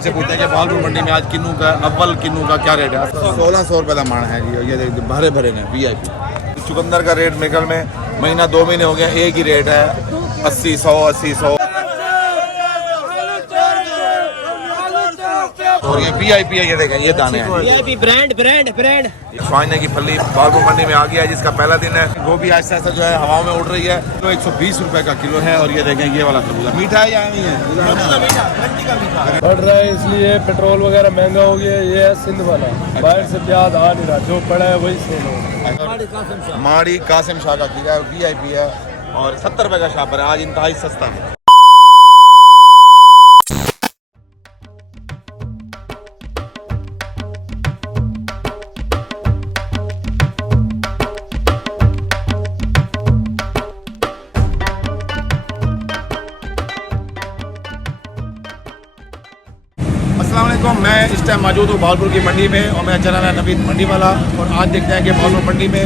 इनसे पूछते हैं कि भालपुर मंडी में आज किन्नू का अव्वल किन्नू का क्या रेट है। 1600 रुपये का माण है जी। ये देखिए भरे भरे ने VIP। चुकंदर का रेट मेकल में महीना 2 महीने हो गए एक ही रेट है 80 100 और ये VIP है। ये देखें ये दाने हैं VIP ब्रांड। स्वाइने की फली भालपुर मंडी में आ गया है जिसका पहला दिन है। गोभी आहिस्ता आहिस्ता जो है हवाओं में उड़ रही है। तो 120 रुपए का किलो है। और ये देखें ये वाला खरबूजा मीठा है या नहीं है? बढ़ रहा है इसलिए पेट्रोल वगैरह महंगा हो गया। ये है सिंध वाला, बाहर से प्याज आ नहीं रहा, जो पड़ा है वही सेल हो रहा है। माड़ी कासिम शाह का खीरा है VIP है और 70 रुपए का शापर है। आज इंतहाई सस्ता है। अस्सलाम वालेकुम। मैं इस टाइम मौजूद हूँ भालपुर की मंडी में और मेरा चैनल है नवीद मंडी वाला। और आज देखते हैं कि भालपुर मंडी में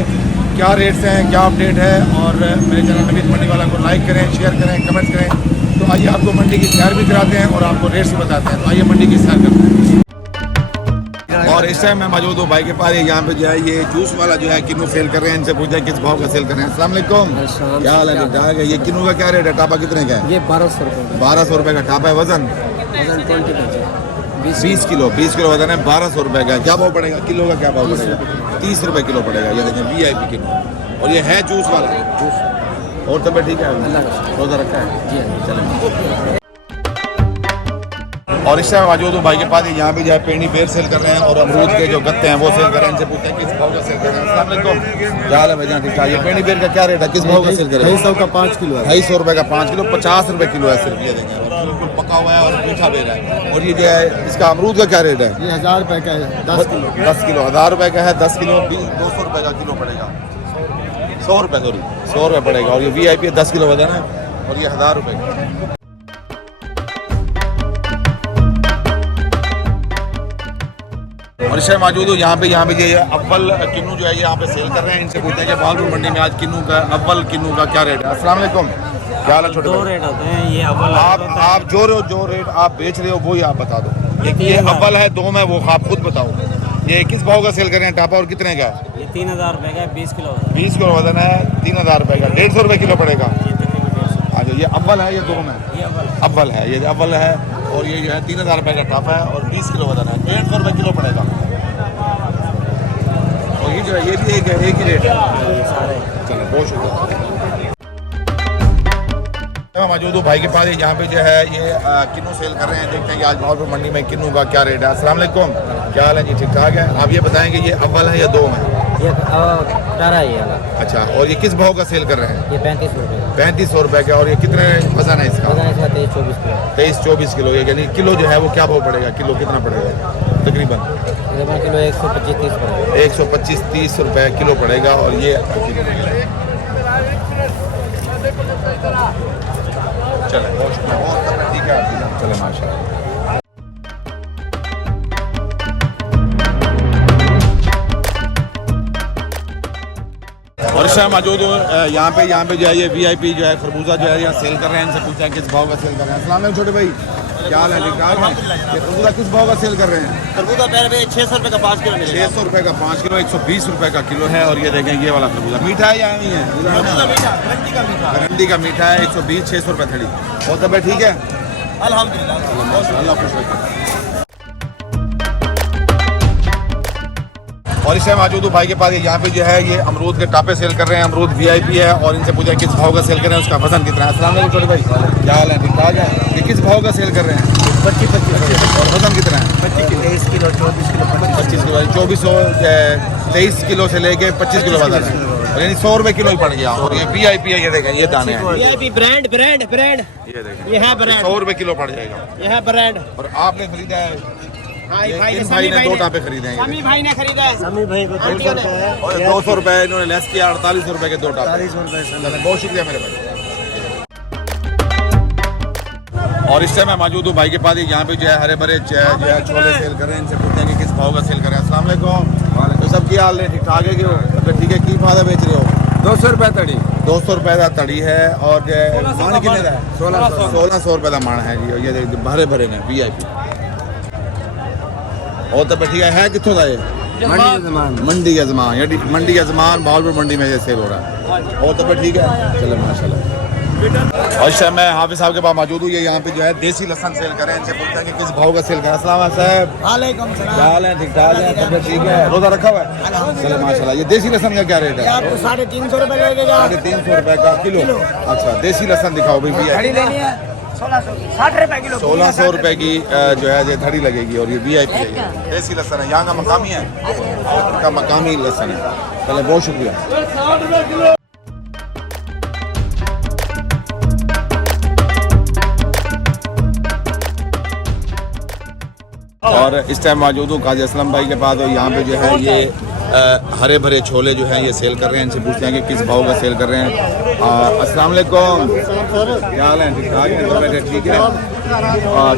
क्या रेट्स हैं, क्या अपडेट है। और मेरे चैनल नवीद मंडी वाला को लाइक करें, शेयर करें, कमेंट्स करें। तो आइए आपको मंडी की सैर भी कराते हैं और आपको रेट्स भी बताते हैं। तो आइए मंडी की सैर करते हैं। और इस टाइम मैं मौजूद हूँ भाई के पास। यहाँ पे जो है ये जूस वाला जो है किन्नू सेल कर रहे हैं। इनसे पूछा किस भाव का सेल कर रहे हैं। अस्सलाम वालेकुम, क्या हाल है? ठीक ठाक है। ये किन्नू का क्या रेट है? टापा कितने का है? ये 1200 रुपये। 1200 रुपये का टापा है। वजन 20 किलो वजन है। 1200 रुपये का। क्या भाव पड़ेगा किलो का? क्या भाव पड़ेगा? 30 रुपये किलो पड़ेगा। ये देखें VIP किलो। और ये है जूस वाला। और तबियत ठीक है? रोजा रखा है जी। चलें। और इस टाइम मौजूद हूँ भाई के पास। यहाँ भी जो है पेनी बेर सेल कर रहे हैं और अमरूद के जो गत्ते हैं वो सेल कर रहे हैं। इनसे पूछते हैं किस भाव का सेल कर रहे हैं। अस्सलाम वालेकुम, क्या हाल है भाई? ठीक ठाक। ये पेनी बेर का क्या रेट है? किस भाव का सेल कर रहे हैं? 250 का 5 किलो है। 250 रुपये का 5 किलो 50 रुपये किलो है सिर्फ। ये देखें बिल्कुल पका हुआ है और मीठा बेर है। और ये जो है इसका अमरूद का क्या रेट है? ये 1000 रुपये का है। 10 किलो 1000 रुपये का है। 10 किलो 200 रुपये का किलो पड़ेगा। 100 रुपये सॉरी 100 रुपये पड़ेगा। और ये VIP 10 किलो वजन है और ये 1000 रुपये का। और इस मौजूद हूँ यहाँ पे ये अव्वल किन्नू जो है ये यहाँ पे सेल कर रहे हैं। इनसे पूछते हैं कि भालपुर मंडी में आज किन्नू का अव्वल किन्नू का क्या रेट है। अस्सलाम वालेकुम, क्या हाल है? छोटे 2 रेट होते हैं। ये अव्वल आप जो रेट आप बेच रहे हो वो ही आप बता दो। एक ये अव्वल है, 2 में वो आप खुद बताओ। ये किस भाव का सेल कर रहे हैं टापा और कितने का है? ये 3000 रुपये का 20 किलो। 20 किलो वजन है। 3000 रुपये का 150 रुपये किलो पड़ेगा। अच्छा ये अव्वल है, ये 2 में अव्वल है। ये अव्वल है और ये जो है 3000 रुपये का टापा है और 20 किलो वजन है। 150 रुपये किलो पड़ेगा। और ये जो है ये भी एक ही रेट है। चलो बहुत शुक्रिया। मैं मौजूद हूँ भाई के पास। यहाँ पे जो है ये किन्नू सेल कर रहे हैं। देखते हैं कि आज भालपुर मंडी में किन्नू का क्या रेट है। अस्सलाम वालेकुम, क्या हाल है जी? ठीक ठाक है। आप ये बताएंगे ये अव्वल है या 2 में? ये 18 ही है। अच्छा, और ये किस भाव का सेल कर रहे हैं? ये 35 रुपये। 3500 रुपये का। और ये कितने वजन है इसका? 23-24 किलो। 23-24 किलो। ये यानी किलो जो है वो क्या भाव पड़ेगा? किलो कितना पड़ेगा तकरीबन? किलो 125-30 रुपये। 125-30 रुपये किलो पड़ेगा। और ये चले बहुत शुक्रिया। ठीक है चले माशाल्लाह। और इस टाइम मौजूद हूँ यहाँ पे जो है ये VIP जो है खरबूजा जो है यहाँ सेल कर रहे हैं। इनसे पूछा है किस भाव का सेल कर रहे हैं। अस्सलाम वालेकुम छोटे भाई, क्या हाल है? ठीक ठाक है। ये खरबूजा किस भाव का सेल कर रहे हैं? खरबूजा 600 रुपये का 5 किलो। 600 रुपये का 5 किलो 120 रुपये का किलो है। और ये देखें ये वाला खरबूजा मीठा है या नहीं है? गारंटी का मीठा है। 120 600 रुपये थड़ी। और तबियत ठीक है? अल्हम्दुलिल्लाह, अल्लाह खुश रखे। और इस टाइम मौजूद हूँ भाई के पास। यहाँ पे जो है ये अमरूद के टापे सेल कर रहे हैं। अमरूद VIP है। और इनसे पूछा किस भाव का सेल कर रहे हैं, उसका वजन कितना है। अस्सलाम वालेकुम छोटे भाई, क्या हाल है? ठीक ठाक है। ये किस भाव का सेल कर रहे हैं? 25 और वजन कितना है? 23 किलो 24 किलो 25 किलो 23 किलो से लेके 25 किलो वजन है। यानी 100 रुपये किलो ही पड़ गया। और ये VIP है। ये देखें ये दाने हैं। VIP brand. ये देखें ये है ब्रांड। 100 रुपये किलो पड़ जाएगा। ये है ब्रांड। और आपने खरीदा है? भाई भाई ने 2 टापे खरीदे हैं। समी भाई ने खरीदा है। समी भाई को 200 रुपये। और 200 रुपये इन्होंने लेस किया। 48 रुपये के 2 टापे। 48 रुपये। बहुत शुक्रिया मेरे भाई। और इस टाइम मैं मौजूद हूँ भाई के पास। यहाँ पे जो है हरे भरे जो है छोले सेल कर रहे हैं। इनसे पूछते हैं कि किस भाव का सेल कर रहे हैं। अस्सलाम वालेकुम। तो सब की हाल है? ठीक ठाक है। क्यों ठीक है? की फायदा बेच रहे हो? 200 रुपये तड़ी। 200 रुपये का तड़ी है। और माण कितने का है? 1600 रुपये का माण है जी। ये भरे भरे ने VIP। और तो ठीक है कितों का ये मंडी का सामान मंडी का सामान यानी मंडी का सामान भावलपुर मंडी में ये सेल हो रहा है। और तो ठीक है चलो माशाल्लाह। और इस टाइम मैं हाफिज साहब के पास मौजूद हूँ। ये यहाँ पे जो है देसी लहसन सेल करें, इनसे पूछते हैं कि किस भाव का सेल करें। अस्सलाम वालेकुम साहब, वालेकुम सलाम। क्या हाल है? ठीक ठाक है, तबियत ठीक है? रोजा रखा हुआ है? चलो माशाल्लाह। ये देसी लहसन का क्या रेट है? आपको 350 रुपए लगेगा। 350 रुपए का किलो। अच्छा देसी लहसन दिखाओ भाई भैया। घड़ी लेनी है 1600 की, 60 रुपए किलो। 1600 रुपए की जो है ये धड़ी लगेगी और ये VIP है, ये देसी लहसन है, यहाँ का मकामी है, इनका मकामी लहसन है। चले बहुत शुक्रिया। और इस टाइम मौजूद हूँ काजी असलम भाई के पास और यहाँ पे जो है ये हरे भरे छोले जो हैं ये सेल कर रहे हैं। इनसे पूछते हैं कि किस भाव का सेल कर रहे हैं। अस्सलाम वालेकुम, क्या हाल है? ठीक ठाक है, तबियत ठीक है?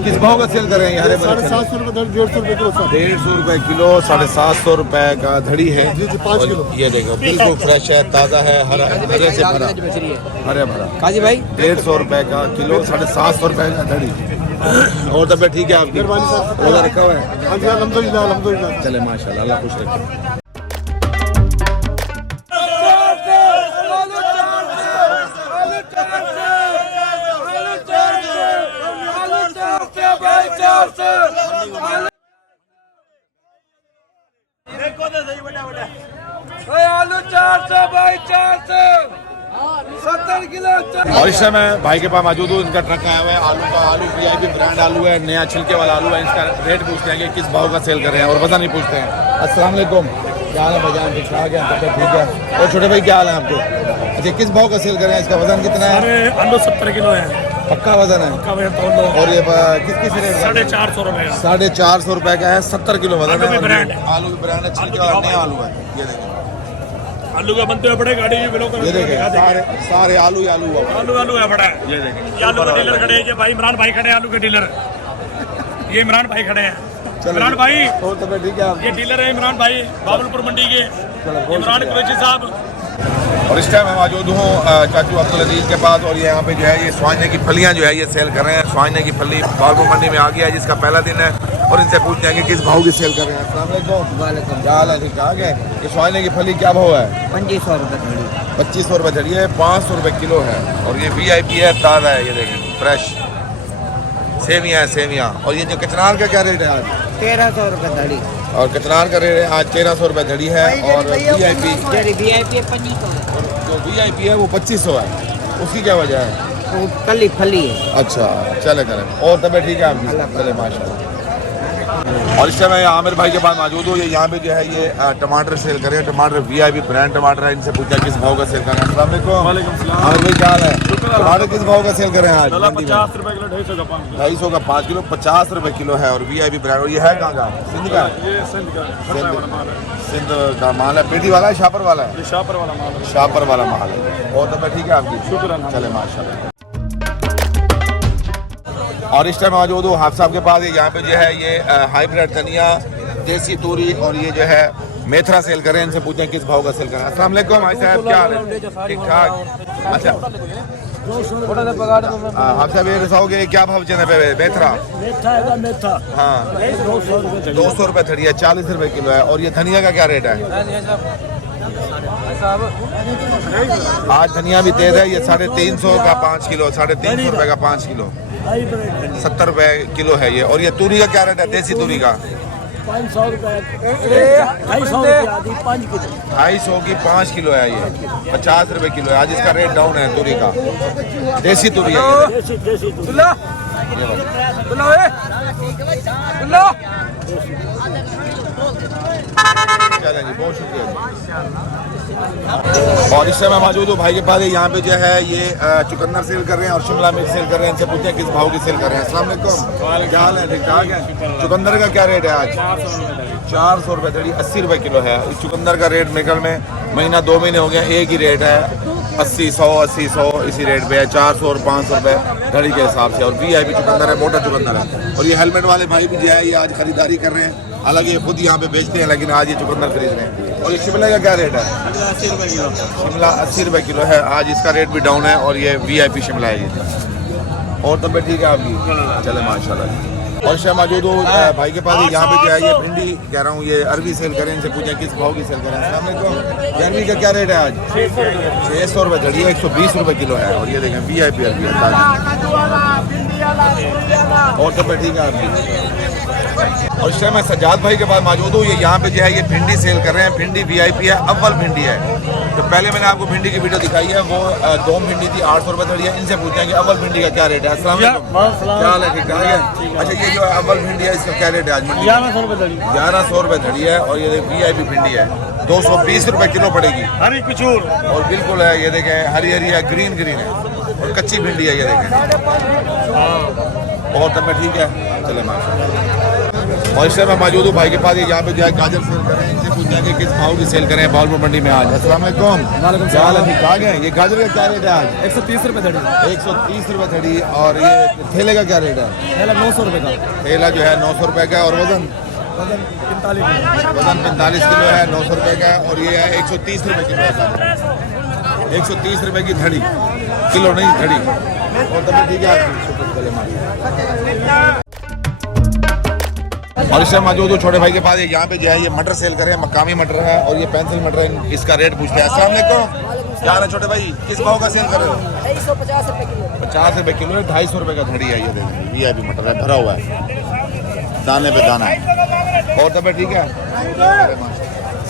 किस भाव का सेल कर रहे हैं ये हरे भरे? 750 रुपए 150 रुपए किलो। 150 रुपए किलो, 750 रुपए का धड़ी है। 5 किलो। ये देखो बिल्कुल फ्रेश है, ताज़ा है, हरा हरे से भरा, हरे भरा। काजी भाई 150 रुपए का किलो, 750 रुपए का धड़ी। और तबियत ठीक है आपकी? रोजा रखा हुआ है? हाँ जी अल्हम्दुलिल्लाह अल्हम्दुलिल्लाह। चले माशाल्लाह, अल्लाह खुश रखे। आलू 400 भाई 400 70 किलो। और इस समय भाई के पास मौजूद हूँ, इनका ट्रक आया हुआ है आलू का। आलू VIP ब्रांड आलू है, नया छिलके वाला आलू है। इसका रेट पूछते हैं कि किस भाव का सेल कर रहे हैं और वजन नहीं पूछते हैं। अस्सलाम वालेकुम, क्या हाल है भाईजान? ठीक ठाक है, तबियत ठीक है? और छोटे भाई क्या हाल है आपके? अच्छा किस भाव का सेल कर रहे हैं? इसका वजन कितना है? अरे आलू 70 किलो है, पक्का वजन है? का वेट तोल लो। और ये किस किस रेट? 450 रुपए का। 450 रुपए का है, 70 किलो वजन आलू है। भी ब्रांड है। आलू भी ब्रांड है, छिलके वाला नया आलू है। ये देखिए, आलू का बनते हुए बड़े गाड़ी की बिलो ये देखिए सारे आलू ही आलू हुआ। आलू है बड़ा है। ये देखिए ये आलू के डीलर खड़े हैं, ये भाई इमरान भाई खड़े हैं आलू के डीलर। ये इमरान भाई खड़े हैं, इमरान भाई और तबियत ठीक है आपकी? ये डीलर है इमरान भाई भावलपुर मंडी के, इमरान कुरैशी साहब। और इस टाइम मैं मौजूद हूँ चाचू अब्दुल अजीज के पास और ये यहाँ पे जो है ये स्वाइने की फलियाँ जो है ये सेल कर रहे हैं। स्वाइने की फली भावलपुर मंडी में आ गया है, जिसका पहला दिन है और इनसे पूछते हैं कि किस भाव की सेल कर रहे हैं। अस्सलाम वालेकुम, क्या हाल है? ठीक ठाक है। ये स्वाइने की फली क्या भाव है? 2500 रुपए खड़ी। 2500 रुपये धड़ी है, 500 रुपये किलो है और ये VIP है, ताज़ा है। ये देखें फ्रेश सेवियाँ है, सेवियाँ। और ये जो कचनार का क्या रेट है आज? 1300 रुपए धड़ी। और कचनार का रेट है आज 1300 रुपये धड़ी है। और VIP VIP 2500 है। जो VIP है वो 2500 है, उसकी क्या वजह है? वो कली फली है। अच्छा चले करें। और तबियत ठीक है आपकी? चले माशाल्लाह। और इस समय आमिर भाई के पास मौजूद हूँ। ये यहाँ पे जो है ये टमाटर सेल कर रहे हैं। टमाटर VIP ब्रांड टमाटर है। इनसे पूछा किस भाव का सेल कर रहे हैं। अस्सलाम वालेकुम। आमिर भाई क्या हाल है? टमाटर किस भाव का सेल कर रहे हैं आज? 50 रुपए किलो, 250 का 5 किलो। 250 का 5 किलो, 50 रुपए किलो है और VIP ब्रांड। और ये है कहाँ का? सिंध का? ये सिंध का सिंध का माल है। पेटी वाला है, शापर वाला है? ये शापर वाला माल है। शापर वाला माल है। और तबियत ठीक है आपकी? शुक्र। चले माशाल्लाह। और इस टाइम मौजूद हूँ हाफ साहब के पास। यहाँ पे जो है ये हाइब्रिड धनिया, देसी तूरी और ये जो है मेथरा सेल करें। इनसे पूछें किस भाव का सेल करें। अस्सलाम वालेकुम भाई साहब, क्या हाल है? ठीक ठाक। अच्छा हाफ साहब ये बताओगे क्या भाव चल रहा है मेथरा? मेथा हाँ 200 रुपये धनिया, 40 रुपये किलो है। और ये धनिया का क्या रेट है? आज धनिया भी तेज है। ये 350 का 5 किलो, 350 रुपये का 5 किलो, 70 रुपये किलो है ये। और ये तूरी का क्या रेट है? देसी तूरी का 500 रुपए 250 किलो। 250 की 5 किलो है ये, 50 रुपये किलो है। आज इसका रेट डाउन है तूरी का, देसी तूरी है ये। देसी चलें जी, बहुत शुक्रिया। और इस समय मौजूद हूँ भाई के पास। यहाँ पे जो है ये चुकंदर सेल कर रहे हैं और शिमला मिर्च सेल कर रहे हैं। इनसे पूछे किस भाव की सेल कर रहे हैं। अस्सलाम वालेकुम, क्या हाल है? ठीक ठाक है। चुकंदर का क्या रेट है आज? 400 रुपये धड़ी, 80 रुपये किलो है। इस चुकंदर का रेट मेरे ख्याल में महीना 2 महीने हो गए एक ही रेट है, 80 100 इसी रेट पे है। 400 और 500 रुपये धड़ी के हिसाब से। और VIP चुकंदर है, मोटा चुकंदर है। और ये हेलमेट वाले भाई भी जो है ये आज खरीदारी कर रहे हैं। हालांकि ये खुद यहाँ पे बेचते हैं लेकिन आज ये चुकंदर खरीद रहे हैं। और ये शिमला का क्या रेट है? 80 रुपए किलो। शिमला 80 रुपये किलो है। आज इसका रेट भी डाउन है और ये VIP शिमला है ये। और तबियत ठीक है आपकी? चले माशाल्लाह। और इस टाइम मौजूद हूँ भाई के पास। यहाँ पे जो है ये भिंडी कह रहा हूँ, ये अरबी सेल करें, इनसे पूछें किस भाव की सेल करें। अस्सलाम वालेकुम। ये अरबी का क्या रेट है आज? 600 रुपये धड़ी है, 120 रुपये किलो है। और ये देखें VIP अरबी है। और सब ठीक है आपकी। और इस टाइम मैं सज्जाद भाई के पास मौजूद हूँ। ये यहाँ पे जो है ये भिंडी सेल कर रहे हैं। भिंडी VIP है, अव्वल भिंडी है। तो पहले मैंने आपको भिंडी की वीडियो दिखाई है, वो दो भिंडी थी 800 रुपये धड़ी है। इनसे पूछते हैं कि अव्वल भिंडी का क्या रेट है। अस्सलाम वालेकुम। क्या हाल है? ठीक ठाक है। अच्छा, ये जो अव्वल भिंडी है इसका क्या रेट है आज मंडी? 1100 रुपये धड़ी। 1100 रुपये धड़ी है। और ये VIP भिंडी है, 220 रुपये किलो पड़ेगी। हरी पिछूर और बिल्कुल है, ये देखें हरी हरी है, ग्रीन ग्रीन है। और कच्ची भिंडी है, ये देखें। और तब ठीक है, चले माशाल्लाह। और इस टाइम मैं मौजूद हूँ भाई के पास। यहाँ पे जो है गाजर सेल करें, इनसे पूछते हैं कि किस भाव की सेल करें भावलपुर मंडी में आज। अस्सलाम वालेकुम। क्या हाल है? ठीक ठाक है। ये गाजर का क्या रेट है आज? 130 रुपये धड़ी। 130 रुपये धड़ी। और ये ठेले का क्या रेट है? 900 रुपये का। ठेला जो है 900 रुपये का। और वजन 45 किलो है, 900 रुपये का। और ये है 130 रुपये किलो है। 130 रुपये की धड़ी, किलो नहीं धड़ी। और तब ठीक है आपकी। और इस टाइम मौजूद हूँ छोटे भाई के पास। यहाँ पे जो है ये मटर सेल कर रहे हैं, मकामी मटर है। और ये पेंसिल मटर है, इसका रेट पूछते हैं। अस्सलाम वालेकुम। क्या हाल है छोटे भाई? किस भाव का सेल कर रहे हो? 250 रुपये किलो। 50 रुपये किलो है, 250 रुपये का धड़ी है। ये देखिए VIP मटर है, भरा हुआ है, दाने पे दाना है। और तब ठीक है।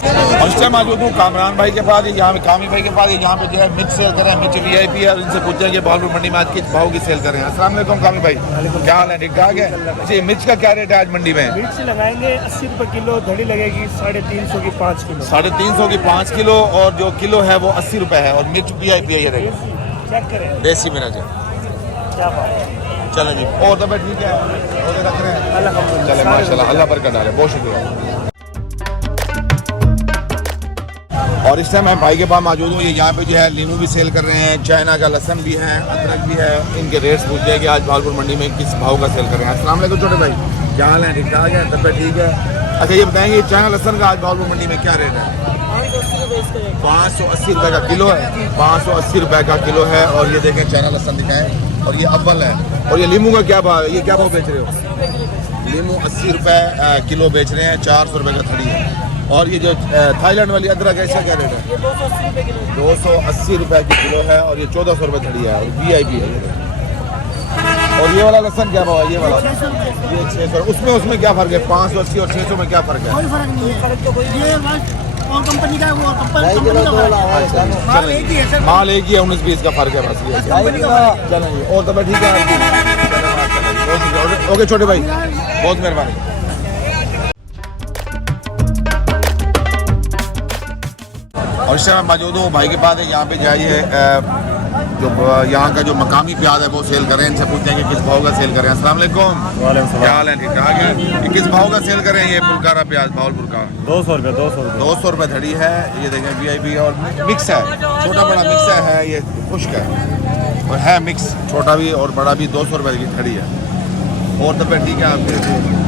और इस टाइम मौजूद हूँ कामरान भाई के पास। यहाँ पे कामी भाई के पास। यहाँ पे जो है मिर्च सेल करें, मिर्च VIP है। और इनसे पूछते हैं कि भावलपुर मंडी में आज किस भाव की सेल करें। अस्सलाम वालेकुम कामी भाई। क्या हाल है? ठीक ठाक है। अच्छा, ये मिर्च का क्या रेट है आज मंडी में? मिर्च लगाएंगे 80 रुपये किलो, धड़ी लगेगी 350 की 5 किलो। 350 की 5 किलो। और जो किलो है वो 80 रुपये है। और मिर्च VIP है, ये देखिए चेक करें देसी मिर्च है। क्या बात है। चलो जी। और तब ठीक है, रोजे रख रहे हैं। चले माशाल्लाह, अल्लाह बरकत डाले। बहुत शुक्रिया। और इस टाइम मैं भाई के पास मौजूद हूँ। ये यहाँ पे जो है लीमू भी सेल कर रहे हैं, चाइना का लहसन भी है, अदरक भी है। इनके रेट्स पूछते हैं कि आज भावलपुर मंडी में किस भाव का सेल कर रहे हैं। अस्सलाम वालेकुम छोटे भाई। क्या हाल है? ठीक ठाक है, तबियत ठीक है। अच्छा, ये बताएंगे चाइना लहसन का आज भावलपुर मंडी में क्या रेट है? 580 रुपये का किलो है। 580 रुपये का किलो है। और ये देखें चाइना लहसन दिखाएं। और ये अव्वल है। और ये लीमू का क्या भाव है? ये क्या भाव बेच रहे हो? लीमू 80 रुपये किलो बेच रहे हैं, 400 रुपये का थड़ी है। और ये जो थाईलैंड वाली अदरक है, इसका क्या रेट है? 280 रुपये की किलो है। और ये 1400 रुपये थड़ी है। और VIP है। और ये वाला लहसन क्या भाव है? ये वाला ये 600। उसमें क्या फ़र्क है? 580 और 600 में क्या फ़र्क है? कोई फर्क नहीं है। ये बस और कंपनी का है, वो कंपनी का फर्क है। माल एक ही है सर। माल एक ही है, 19-20 का फ़र्क है बस। ये चलो जी। और तब ठीक है आपकी। ओके छोटे भाई, बहुत मेहरबानी। और इस टाइम मैं मौजूद हूँ भाई के पास। यहाँ पे जाइए, जो यहाँ का जो मकामी प्याज है वो सेल करें। इनसे पूछते हैं कि किस भाव का सेल करें। अस्सलाम वालेकुम। क्या हाल है? ठीक ठाक है। ये किस भाव का सेल करें? ये पुलकारा प्याज भावलपुर का 200 रुपये 200 रुपये धड़ी है। ये देखें VIP। और मिक्स है, छोटा बड़ा मिक्स है। ये खुश्क है और है मिक्स, छोटा भी और बड़ा भी। 200 रुपये की धड़ी है। और तब ठीक है आपके।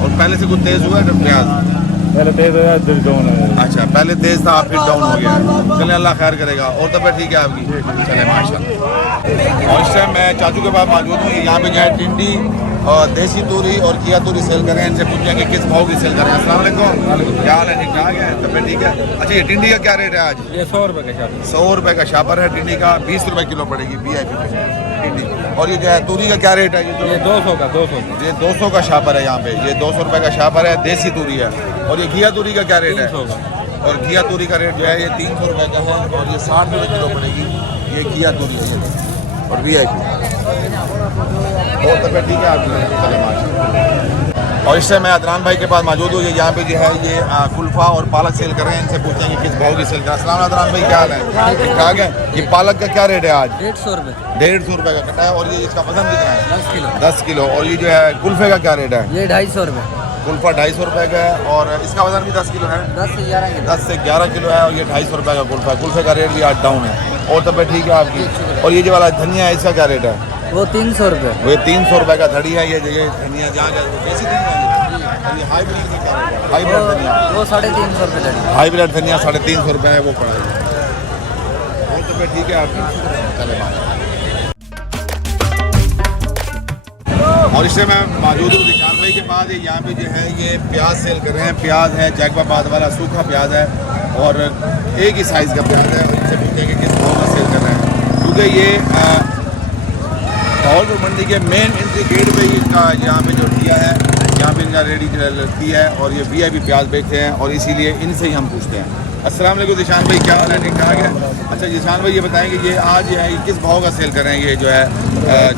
और पहले से कुछ तेज़ हुआ है प्याज? पहले तेज हो गया, फिर डाउन हो गया। अच्छा, पहले तेज था, फिर डाउन हो गया। चले अल्लाह खैर करेगा। और तब ठीक है आपकी। चले माशाल्लाह। और इस टाइम मैं चाचू के पास मौजूद हूँ। यहाँ पे जो है टिंडी और देसी तूरी और किया तूरी सेल करें। इनसे पूछें कि किस भाव की सेल करें। अस्सलाम वालेकुम। क्या हाल है? ठीक ठाक है, तब ठीक है। अच्छा, ये टिंडी का क्या रेट है आज? ये 100 रुपये का शापर। 100 रुपये का शापर है टिंडी का। 20 रुपये किलो पड़ेगी VIP टिंडी। और ये जो है तूरी का क्या रेट है? ये 200 का 200 ये 200 का शापर है। यहाँ पे ये 200 रुपये का शापर है, देसी तूरी है। और ये घिया तूरी का क्या रेट है? 300 का। और घिया तूरी का रेट जो है ये 300 रुपये का है। और ये 60 रुपये किलो पड़ेगी। ये घिया तूरी है, ये और VIP। और तब ठीक है आपकी। चले माशाल्लाह। और इससे मैं अदनान भाई के पास मौजूद हूँ। यहाँ पे जो है ये कुल्फा और पालक सेल कर रहे हैं। इनसे पूछते हैं कि किस भाव की सेल करें। अस्सलाम अदनान भाई, क्या हाल है? ठीक ठाक है। ये पालक का क्या रेट है आज? 150 रुपये। 150 रुपये का कटा है। और ये इसका वजन कितना है? 10 किलो। 10 किलो। और ये जो है कुल्फे का क्या रेट है? ये 250 रुपये। कुल्फा 250 रुपये का है। और इसका वजन भी 10 किलो है। 10 से 11 किलो। 10 से 11 किलो है। और ये 250 रुपये का कुल्फा है। कुल्फे का रेट भी आज डाउन है। और तब ठीक है आपकी। और ये जो वाला धनिया है, इसका क्या रेट है? वो 300 रुपये। वो 300 रुपये का धड़ी है। ये धनिया जहाँ देसी धनिया है। ये हाइब्रिड का क्या रेट है? हाइब्रिड धनिया वो 350 रुपये धड़ी। हाइब्रिड धनिया 350 रुपये है, वो पड़ा है। और तब ठीक है आपकी। चले और इससे मैं मौजूद हूँ निशान भाई के पास। यहाँ पे जो है ये प्याज सेल कर रहे हैं। प्याज है जैकबाबाद वाला सूखा प्याज है और एक ही साइज़ का प्याज है। और इनसे पूछते हैं कि किस भाव का सेल कर रहे हैं, क्योंकि ये भावलपुर मंडी के मेन एंट्री गेट पे इनका यहाँ पे जो दिया है, यहाँ पे इनका रेडी लगती है और ये VIP प्याज बेचते हैं और इसीलिए इनसे ही हम पूछते हैं। अस्सलाम वालेकुम निशान भाई, क्या हाल है? ठीक ठाक है। अच्छा निशान भाई ये बताएंगे ये आज है ये किस भाव का सेल कर रहे हैं? ये जो है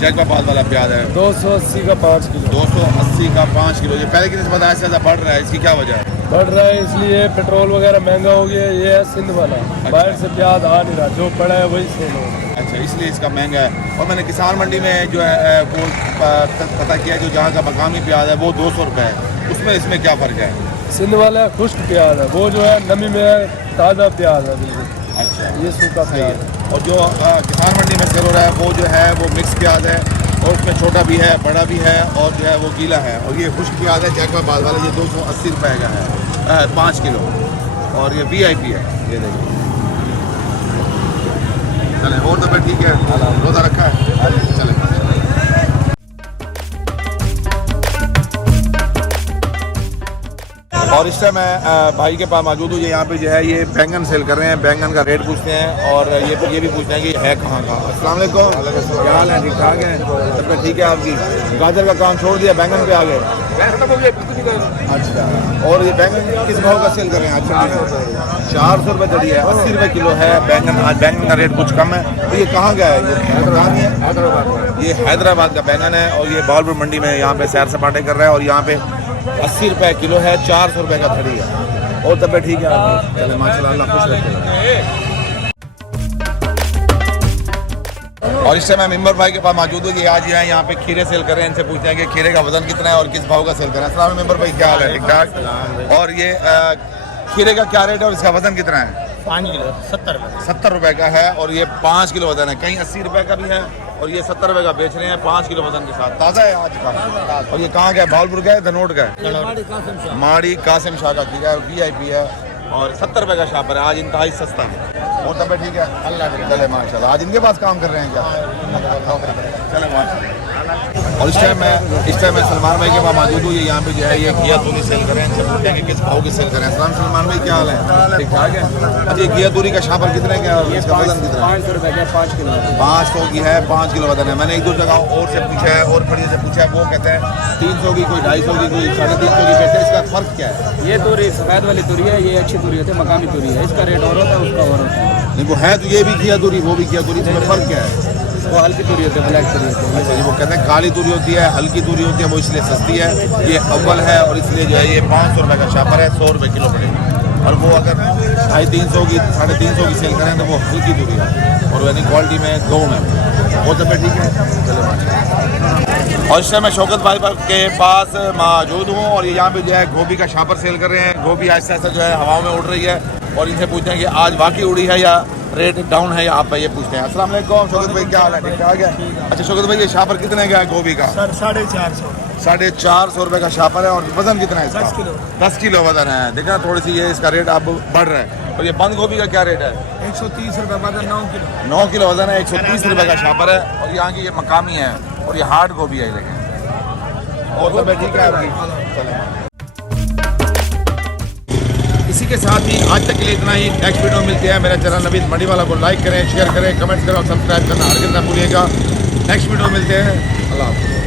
जैकबाबाद वाला प्याज है 280 का 5 किलो। 280 का 5 किलो। ये पहले की निस्बत आज से ज़्यादा बढ़ रहा है, इसकी क्या वजह है? बढ़ रहा है इसलिए पेट्रोल वगैरह महंगा हो गया। ये है सिंध वाला, बाहर से प्याज आ नहीं रहा, जो पड़ा है वही सेल हो रहा है। अच्छा, इसलिए इसका महंगा है। और मैंने किसान मंडी में जो है वो पता किया जो जहाँ का मकामी प्याज है वो 200 रुपये है। उसमें इसमें क्या फ़र्क है? सिंध वाला खुश्क प्याज है, वो जो है नमी में है, ताज़ा प्याज है बिल्कुल। अच्छा, ये सूखा प्याज है। और जो किसान मंडी में सेल हो रहा है वो जो है वो मिक्स प्याज है और उसमें छोटा भी है, बड़ा भी है और जो है वो गीला है। और ये खुश्क प्याज है जैकबाबाद वाला, ये 280 रुपये का है 5 किलो और ये VIP है। ये देखिए, चले और तो फिर ठीक है, रोज़ा रखा है, चले। और इस टाइम मैं भाई के पास मौजूद हूँ। ये यहाँ पे जो है ये बैंगन सेल कर रहे हैं। बैंगन का रेट पूछते हैं और ये भी पूछते हैं कि है कहाँ का। अस्सलाम वालेकुम, क्या हाल है? ठीक ठाक है, सब ठीक है आपकी? गाजर का काम छोड़ दिया, बैंगन पे आ गए? अच्छा, और ये बैंगन किस भाव का सेल कर रहे हैं आज? 400 रुपये जड़ी है, 80 रुपये किलो है बैंगन। आज बैंगन का रेट कुछ कम है। तो ये कहाँ का है? हैदराबाद। ये हैदराबाद का बैंगन है और ये भावलपुर मंडी में यहाँ पे सैर सपाटे कर रहा है और यहाँ पे 80 रुपये किलो है, 400 रुपये का थड़ी है। और तब ठीक है आपकी? चले माशाल्लाह, अल्लाह खुश रखे। और इस समय मिम्बर भाई के पास मौजूद है कि आज यहाँ पे खीरे सेल कर रहे हैं। इनसे पूछते हैं कि खीरे का वजन कितना है और किस भाव का सेल कर रहे हैं। अस्सलाम वालेकुम मिम्बर भाई, क्या हाल है? ठीक ठाक। और ये खीरे का क्या रेट है और इसका वजन कितना है? 5 किलो 70 रुपये का है और ये 5 किलो वजन है। कहीं 80 रुपये का भी है और ये 70 रुपये का बेच रहे हैं 5 किलो वजन के साथ। ताज़ा है आज का। और ये कहाँ का है? भावलपुर का है, धनोट का है? माड़ी कासिम शाह का खीरा है, VIP है और 70 रुपये का शापर है। आज इंतहाई सस्ता है। और तब ठीक है, अल्लाह चले माशाल्लाह। आज इनके पास काम कर रहे हैं क्या? चले माशाल्लाह। और इस टाइम मैं सलमान भाई के पास मौजूद हूँ। ये यहाँ पे जो है ये घिया तूरी सेल कर रहे हैं। इनसे पूछते हैं कि किस भाव की सेल कर रहे हैं। सलमान भाई, क्या हाल है? ठीक ठाक है। अच्छा, ये घिया तूरी का शापर कितने का है? इसका वजन कितना है? 500 रुपये का 5 किलो। 500 की है, 5 किलो वजन है। मैंने एक दो जगह और से पूछा है और खड़ियों से पूछा है, वो कहते हैं 300 की, कोई 250 की, कोई 350 की बेचते हैं। इसका फर्क क्या है? ये तूरी सफ़ेद वाली तूरी है, ये अच्छी तूरी होती है, मकामी तूरी है। इसका रेट और होता है, उसका और होता है। नहीं, वो है तो ये भी घिया तूरी, वो भी घिया तूरी, इसमें फर्क क्या है? वो हल्की तूरी होती है, ब्लैक तूरी होती है। अच्छा जी, वो कहते हैं काली तूरी होती है, हल्की तूरी होती है, वो इसलिए सस्ती है। ये अव्वल है और इसलिए जो है ये 500 रुपये का शापर है, 100 रुपये किलो पड़ेगा। और वो अगर 250 की, 350 की सेल करें तो वो हल्की तूरी है और वैसी क्वालिटी में 2 में वो तो ठीक है। चलो। और इस समय मैं शौकत भाई के पास मौजूद हूँ और ये यहाँ पे जो है गोभी का शापर सेल कर रहे हैं। गोभी आहिस्ता आहिस्ता जो है हवाओं में उड़ रही है और इनसे पूछते हैं कि आज वाकई उड़ी है या रेट डाउन है या आप ये पूछते हैं। अस्सलाम वालेकुम शौकत भाई, क्या हाल है? ठीक ठाक है। अच्छा शौकत भाई, ये शापर कितने का है गोभी का? सर 450। 450 रुपये का शापर है और वजन कितना है इसका? 10 किलो। 10 किलो वजन है। देखा थोड़ी सी ये इसका रेट अब बढ़ रहा है। और ये बंद गोभी का क्या रेट है? 130 रुपये वजन, 9 किलो। 9 किलो वजन है, 130 रुपये का शापर है और यहाँ की ये मकामी है और ये हार्ड गोभी है। लेकिन और सब ठीक है आपकी? चलें। इसी के साथ ही आज तक के लिए इतना ही। नेक्स्ट वीडियो मिलते हैं। मेरा चैनल नवीद मंडी वाला को लाइक करें, शेयर करें, कमेंट्स करें और सब्सक्राइब करना हरगिज़ ना भूलिएगा। नेक्स्ट वीडियो मिलते हैं। अल्लाह हाफ़िज़।